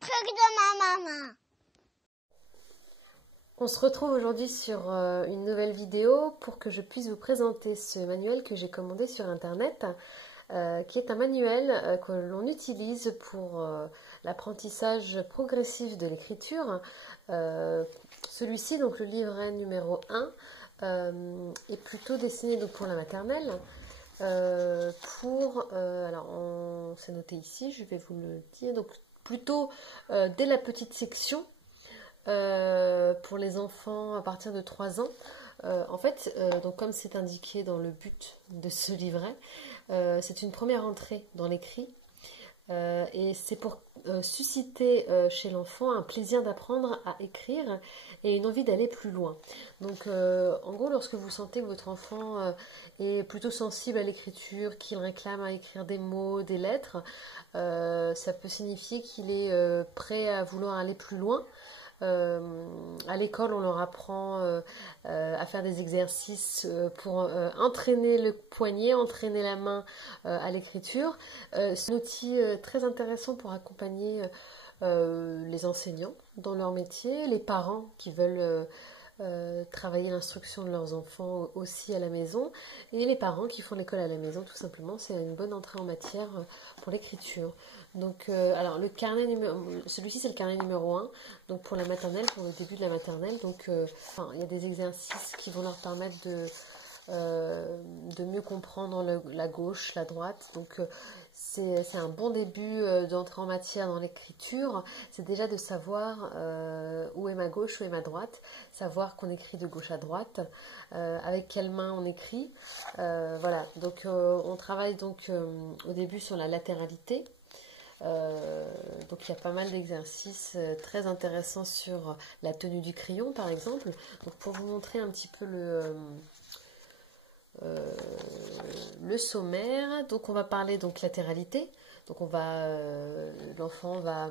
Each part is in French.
truc de ma maman. On se retrouve aujourd'hui sur une nouvelle vidéo pour que je puisse vous présenter ce manuel que j'ai commandé sur internet, qui est un manuel que l'on utilise pour l'apprentissage progressif de l'écriture. Celui-ci, donc le livret numéro 1, est plutôt destiné donc pour la maternelle. Alors c'est noté ici, je vais vous le dire, donc plutôt dès la petite section. Pour les enfants à partir de 3 ans. Donc comme c'est indiqué dans le but de ce livret, c'est une première entrée dans l'écrit et c'est pour susciter chez l'enfant un plaisir d'apprendre à écrire et une envie d'aller plus loin. Donc en gros, lorsque vous sentez que votre enfant est plutôt sensible à l'écriture, qu'il réclame à écrire des mots, des lettres, ça peut signifier qu'il est prêt à vouloir aller plus loin. À l'école, on leur apprend à faire des exercices pour entraîner le poignet, entraîner la main à l'écriture. C'est un outil très intéressant pour accompagner les enseignants dans leur métier, les parents qui veulent travailler l'instruction de leurs enfants aussi à la maison, et les parents qui font l'école à la maison, tout simplement. C'est une bonne entrée en matière pour l'écriture. Donc, alors le carnet celui-ci c'est le carnet numéro 1, donc pour la maternelle, pour le début de la maternelle. Donc, il y a des exercices qui vont leur permettre de mieux comprendre la gauche, la droite. Donc, c'est un bon début d'entrée en matière dans l'écriture. C'est déjà de savoir où est ma gauche, où est ma droite, savoir qu'on écrit de gauche à droite, avec quelle main on écrit. Voilà, donc on travaille donc au début sur la latéralité. Donc il y a pas mal d'exercices très intéressants sur la tenue du crayon par exemple. Donc pour vous montrer un petit peu le sommaire, donc on va parler donc latéralité. Donc l'enfant va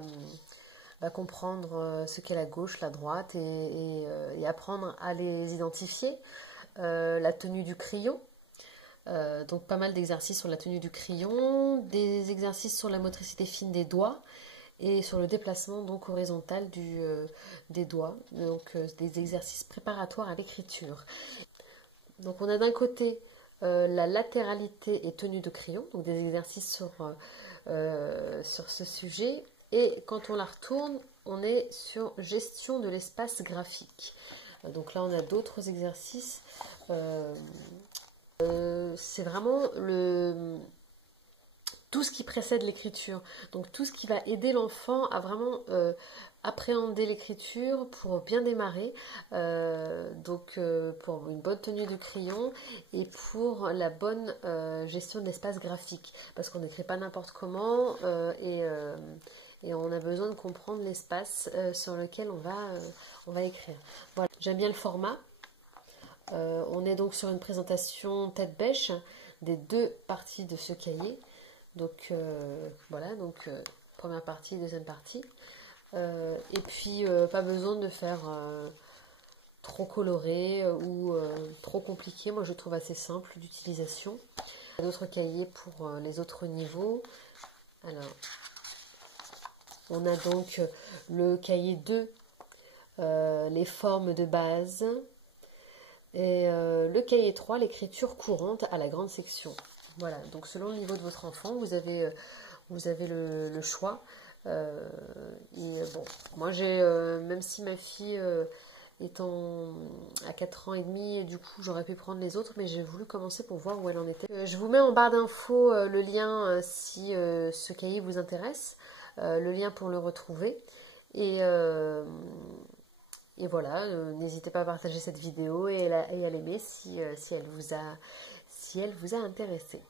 comprendre ce qu'est la gauche, la droite et apprendre à les identifier. La tenue du crayon. Donc pas mal d'exercices sur la tenue du crayon, des exercices sur la motricité fine des doigts et sur le déplacement donc horizontal des doigts, donc des exercices préparatoires à l'écriture. Donc on a d'un côté la latéralité et tenue de crayon, donc des exercices sur ce sujet, et quand on la retourne, on est sur gestion de l'espace graphique. Donc là on a d'autres exercices. C'est vraiment tout ce qui précède l'écriture, donc tout ce qui va aider l'enfant à vraiment appréhender l'écriture pour bien démarrer, pour une bonne tenue du crayon et pour la bonne gestion de l'espace graphique, parce qu'on n'écrit pas n'importe comment et on a besoin de comprendre l'espace sur lequel on va écrire. Voilà. J'aime bien le format. On est donc sur une présentation tête bêche des deux parties de ce cahier. Donc voilà, donc première partie, deuxième partie. Et puis pas besoin de faire trop coloré ou trop compliqué. Moi je trouve assez simple d'utilisation. Il y a d'autres cahiers pour les autres niveaux. Alors, on a donc le cahier 2, les formes de base. Et le cahier 3, l'écriture courante à la grande section. Voilà, donc selon le niveau de votre enfant, vous avez le choix. Moi même si ma fille à 4 ans et demi, du coup j'aurais pu prendre les autres, mais j'ai voulu commencer pour voir où elle en était. Je vous mets en barre d'infos le lien si ce cahier vous intéresse, le lien pour le retrouver. Et voilà, n'hésitez pas à partager cette vidéo et à l'aimer si elle vous a intéressé.